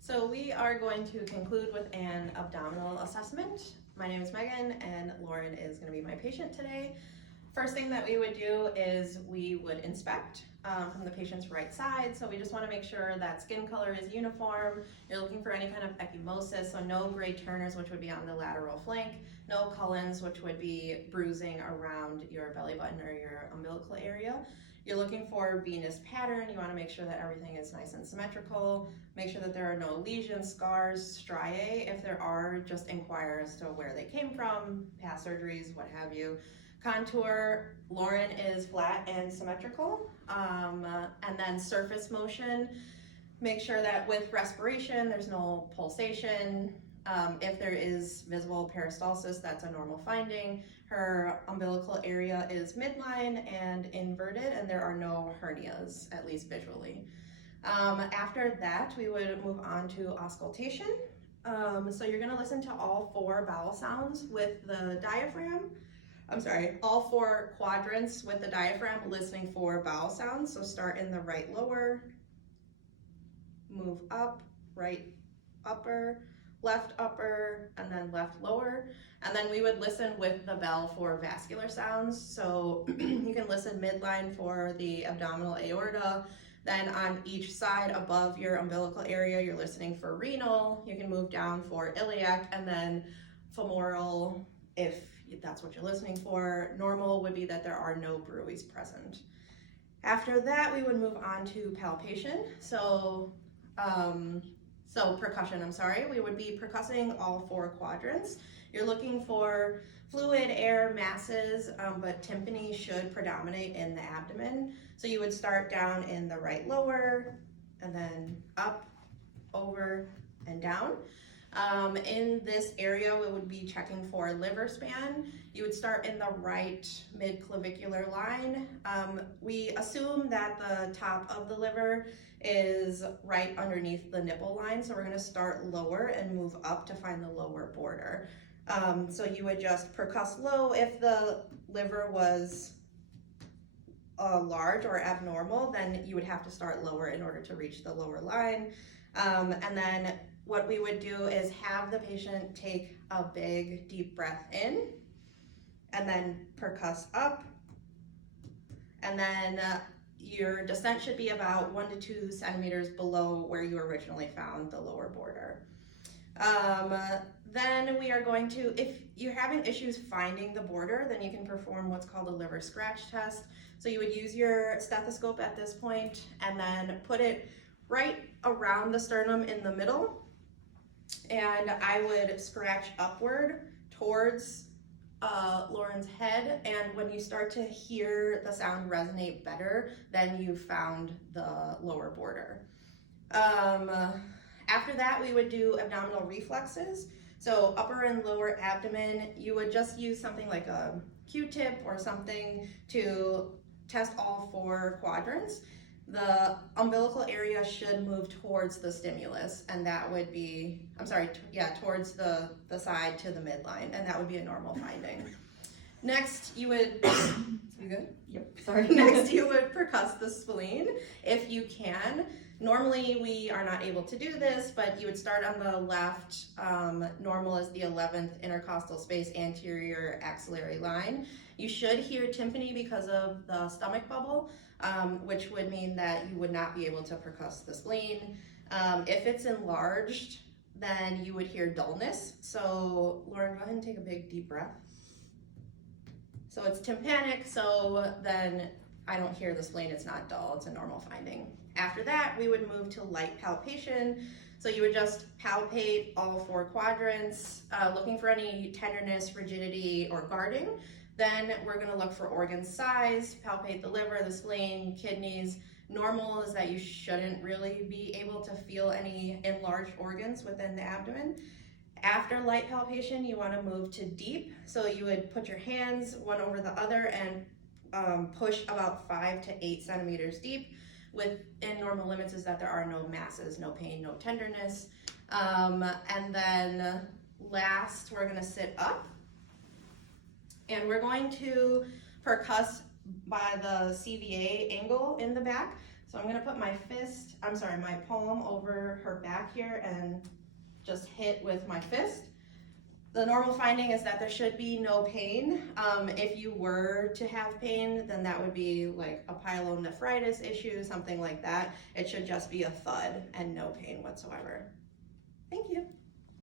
So we are going to conclude with an abdominal assessment. My name is Megan and Lauren is going to be my patient today. First thing that we would do is we would inspect from the patient's right side. So we just want to make sure that skin color is uniform. You're looking for any kind of ecchymosis, so no gray turners, which would be on the lateral flank, no Cullens, which would be bruising around your belly button or your umbilical area. You're looking for venous pattern. You want to make sure that everything is nice and symmetrical. Make sure that there are no lesions, scars, striae. If there are, just inquire as to where they came from, past surgeries, what have you. Contour, Lauren is flat and symmetrical. And then surface motion, make sure that with respiration, there's no pulsation. If there is visible peristalsis, that's a normal finding. Her umbilical area is midline and inverted, and there are no hernias, at least visually. After that, we would move on to auscultation. So you're gonna listen to all 4 vowel sounds with the diaphragm. All 4 quadrants with the diaphragm listening for vowel sounds. So start in the right lower, move up, right upper, left upper, and then left lower. And then we would listen with the bell for vascular sounds. So you can listen midline for the abdominal aorta. Then on each side above your umbilical area, you're listening for renal. You can move down for iliac, and then femoral, if that's what you're listening for. Normal would be that there are no bruits present. After that, we would move on to palpation. So percussion, we would be percussing all 4 quadrants. You're looking for fluid, air, masses, but tympany should predominate in the abdomen. So you would start down in the right lower, and then up, over, and down. In this area, we would be checking for liver span. You would start in the right mid-clavicular line. We assume that the top of the liver is right underneath the nipple line, so we're going to start lower and move up to find the lower border. So you would just percuss low. If the liver was large or abnormal, then you would have to start lower in order to reach the lower line. And then what we would do is have the patient take a big deep breath in and then percuss up, and then your descent should be about 1 to 2 centimeters below where you originally found the lower border. Then we are going to, if you're having issues finding the border, then you can perform what's called a liver scratch test. So you would use your stethoscope at this point and then put it right around the sternum in the middle, and I would scratch upward towards Lauren's head, and when you start to hear the sound resonate better, then you found the lower border. After that, we would do abdominal reflexes. So upper and lower abdomen, you would just use something like a Q-tip or something to test all 4 quadrants. The umbilical area should move towards the stimulus, and that would be, towards the side to the midline, and that would be a normal finding. Next, you would, you good? Yep, sorry. Next, you would percuss the spleen if you can. Normally, we are not able to do this, but you would start on the left. Normal is the 11th intercostal space anterior axillary line. You should hear tympany because of the stomach bubble, which would mean that you would not be able to percuss the spleen. If it's enlarged, then you would hear dullness. So Lauren, go ahead and take a big deep breath. So it's tympanic, so then I don't hear the spleen, it's not dull, it's a normal finding. After that, we would move to light palpation. So you would just palpate all 4 quadrants, looking for any tenderness, rigidity, or guarding. Then we're gonna look for organ size, palpate the liver, the spleen, kidneys. Normal is that you shouldn't really be able to feel any enlarged organs within the abdomen. After light palpation, you wanna move to deep. So you would put your hands one over the other and push about 5 to 8 centimeters deep. Within normal limits is that there are no masses, no pain, no tenderness. And then last, we're gonna sit up. And we're going to percuss by the CVA angle in the back. So I'm gonna put my my palm over her back here and just hit with my fist. The normal finding is that there should be no pain. If you were to have pain, then that would be like a pyelonephritis issue, something like that. It should just be a thud and no pain whatsoever. Thank you.